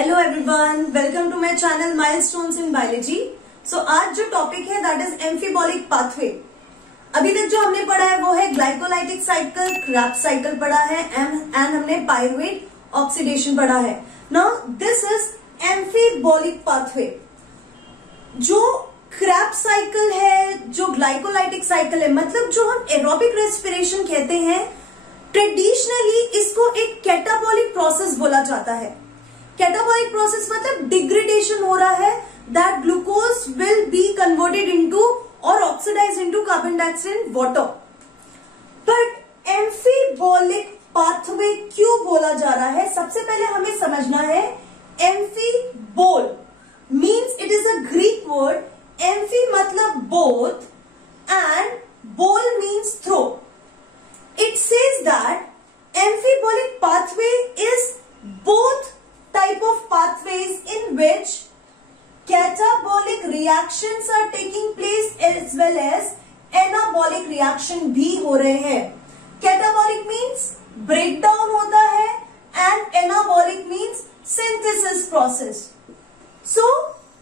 Hello everyone, welcome to my channel milestones in biology. So आज जो topic है that is amphibolic pathway. अभी तक जो हमने पढ़ा है वो है ग्लाइकोलाइटिक साइकिल, क्रेब्स साइकिल पढ़ा है एंड हमने पायरुवेट ऑक्सीडेशन पढ़ा है। Now this is amphibolic pathway. जो क्रेब्स साइकिल है, जो ग्लाइकोलाइटिक साइकिल है, मतलब जो हम एरोबिक रेस्पिरेशन कहते हैं, ट्रेडिशनली इसको एक कैटाबॉलिक प्रोसेस बोला जाता है। कैटाबॉलिक प्रोसेस मतलब डिग्रेडेशन हो रहा है, that glucose will be converted into और oxidise into carbon dioxide and water. But amphibolic pathway क्यों बोला जा रहा है, सबसे पहले हमें समझना है। Amphibole means it is a Greek word. Amphi मतलब both and bol means throw. It says that amphibolic pathway is both type of pathways in which catabolic reactions are taking place as well as anabolic reaction भी हो रहे हैं। Catabolic means breakdown होता है and anabolic means synthesis process. So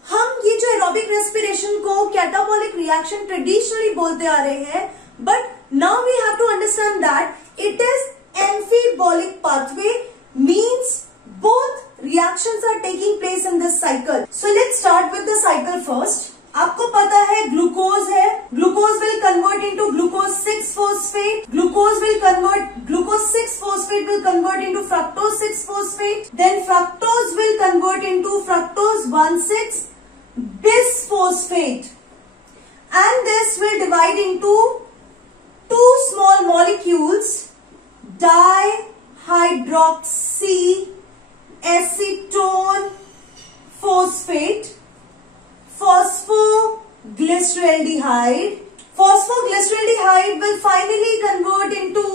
हम ये जो aerobic respiration को catabolic reaction traditionally बोलते आ रहे हैं, but now we have to understand that it is amphibolic pathway means both reactions are taking place in this cycle. So let's start with the cycle first. आपको पता है glucose है, glucose will convert into glucose 6-phosphate. Glucose 6-phosphate will convert into fructose 6-phosphate. Then fructose will convert into fructose 1,6-bisphosphate. And this will divide into two small molecules, dihydroxyacetone phosphate, phosphoglyceraldehyde. Phosphoglyceraldehyde will finally convert into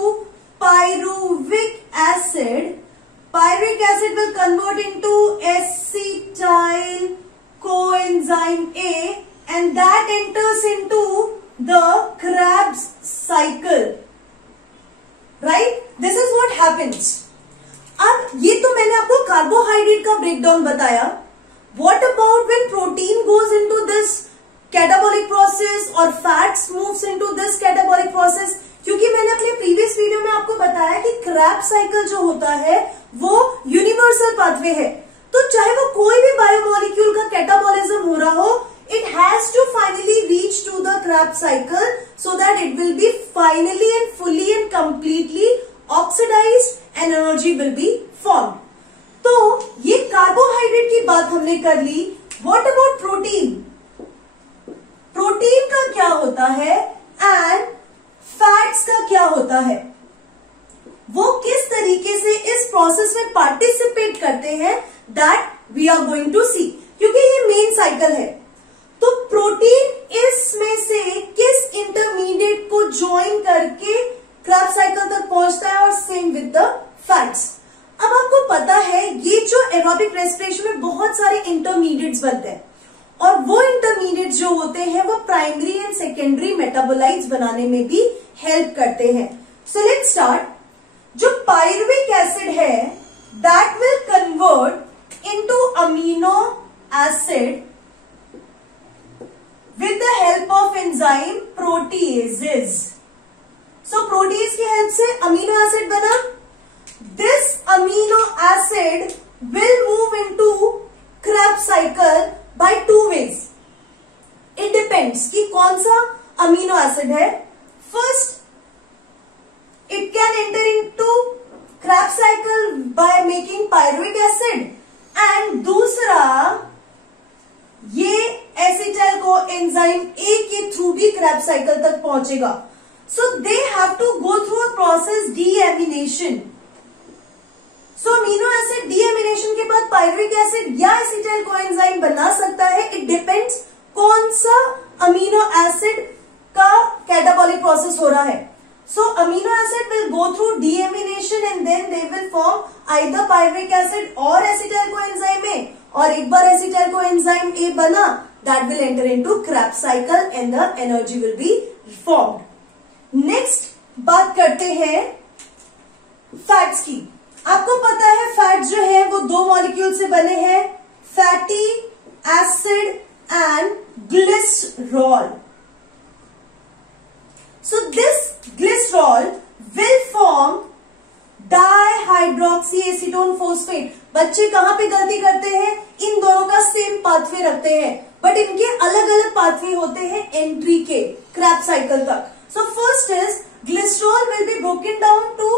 pyruvic acid. Pyruvic acid will convert into acetyl coenzyme A, and that enters into the Krebs cycle, right? This is what happens. अब ये तो मैंने आपको carbohydrate का breakdown बताया। What about when protein goes into this catabolic process or fats moves into this catabolic process? क्योंकि मैंने अपने प्रीवियस वीडियो में आपको बताया कि Krebs साइकिल जो होता है वो यूनिवर्सल पाथवे है। तो चाहे वो कोई भी बायोमोलिक्यूल का कैटाबॉलिज्म हो रहा हो, it has to finally reach to the Krebs cycle so that it will be finally and fully and completely oxidized and energy will be formed. तो ये कार्बोहाइड्रेट की बात हमने कर ली। What about protein? प्रोटीन का क्या होता है एंड फैट्स का क्या होता है, वो किस तरीके से इस प्रोसेस में पार्टिसिपेट करते हैं, that we are going to see, क्योंकि ये मेन साइकिल है। तो प्रोटीन इसमें से किस इंटरमीडिएट को ज्वाइन करके Krebs साइकिल तक पहुंचता है, और सेम विद द फैट्स। अब आपको पता है ये जो एरोबिक रेस्पिरेशन में बहुत सारे इंटरमीडिएट्स बनते हैं, और वो इंटरमीडिएट्स जो होते हैं वो प्राइमरी एंड सेकेंडरी मेटाबोलाइट्स बनाने में भी हेल्प करते हैं। So let's start. जो पायरुविक एसिड है that will convert into amino acid with the help of enzyme proteases. So protease की हेल्प से अमीनो एसिड बना। This amino acid will move into Krebs cycle by two ways. It depends कि कौन सा amino acid है। First, it can enter into Krebs cycle by making pyruvic acid, and दूसरा ये acetyl coenzyme ए के through भी Krebs cycle तक पहुंचेगा। So they have to go through a process deamination. So amino acid deamination के बाद pyruvic acid या acetyl coenzyme बना सकता है। इट डिपेंड्स कौन सा अमीनो एसिड का कैटाबॉलिक प्रोसेस हो रहा है। So amino acid will go through deamination and then they will form either pyruvic acid और एसिटाइल को एंजाइम ए, और एक बार एसिटाइल को एंजाइम ए बना, that will enter into Krebs cycle and the energy will be formed. Next बात करते हैं fats की। आपको पता है फैट जो है वो दो मॉलिक्यूल से बने हैं, fatty acid and glycerol. So this glycerol will form dihydroxyacetone phosphate. बच्चे कहां पे गलती करते हैं, इन दोनों का सेम पाथवे रखते हैं बट इनके अलग अलग पाथवे होते हैं एंट्री के क्रैब्स साइकिल तक. So first is glycerol will be broken down to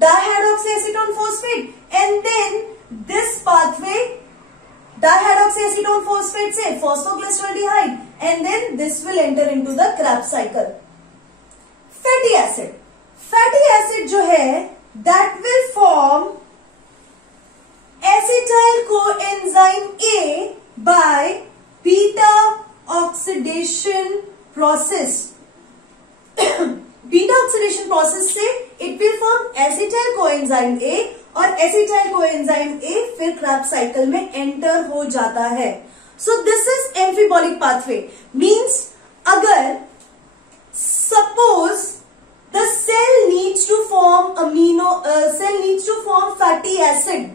dihydroxyacetone phosphate and then this pathway dihydroxyacetone phosphate से phosphoglyceraldehyde and then this will enter into the Krebs cycle. Fatty acid, fatty acid जो है that will form acetyl coenzyme A by beta oxidation process. Beta oxidation process से it will form acetyl coenzyme A और acetyl coenzyme A फिर Krebs cycle में enter हो जाता है. So this is amphibolic pathway. Means अगर suppose the cell needs to form fatty acid.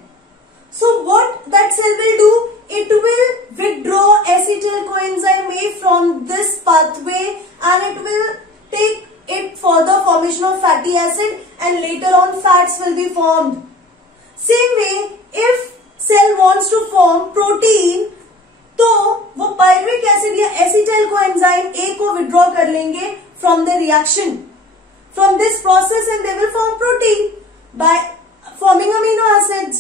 So what that cell will do? It will withdraw acetyl coenzyme A from this pathway and it will take it for the formation of fatty acid and later on fats will be formed. Same way, if cell wants to form protein, तो वो pyruvic acid या acetyl coenzyme A को withdraw कर लेंगे from the reaction. From this process and they will form protein by forming amino acids.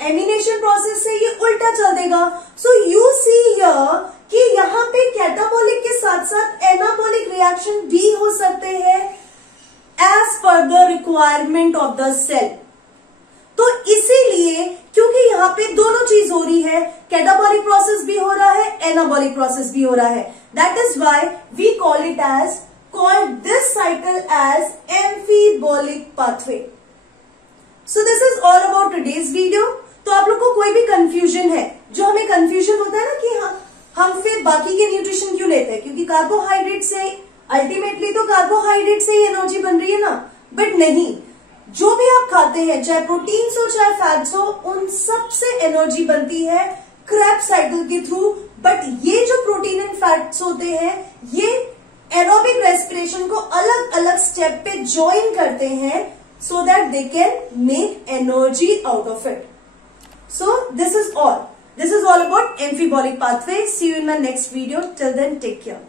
Amination process से ये उल्टा चल देगा. So you see here कि यहाँ पे कैटाबॉलिक के साथ साथ एनाबॉलिक रिएक्शन भी हो सकते हैं as per the requirement of the cell. तो इसीलिए क्योंकि यहाँ पे दोनों चीज हो रही है, कैटाबॉलिक प्रोसेस भी हो रहा है, एनाबॉलिक प्रोसेस भी हो रहा है. That is why we call this cycle as amphibolic pathway. So this is all about today's video. तो आप लोग को कोई भी कंफ्यूजन है, जो हमें कंफ्यूजन होता है ना कि हम फिर बाकी के न्यूट्रिशन क्यों लेते हैं, क्योंकि कार्बोहाइड्रेट से अल्टीमेटली तो कार्बोहाइड्रेट से ही एनर्जी बन रही है ना. बट नहीं, जो भी आप खाते हैं चाहे प्रोटीन्स हो चाहे फैट्स हो, उन सब से एनर्जी बनती है क्रैब साइकिल के थ्रू. बट ये जो प्रोटीन एंड फैट्स होते हैं ये एरोबिक रेस्पिरेशन को अलग अलग स्टेप पे ज्वाइन करते हैं so that they can make energy out of it. So this is all about amphibolic pathway. See you in my next video. Till then, take care.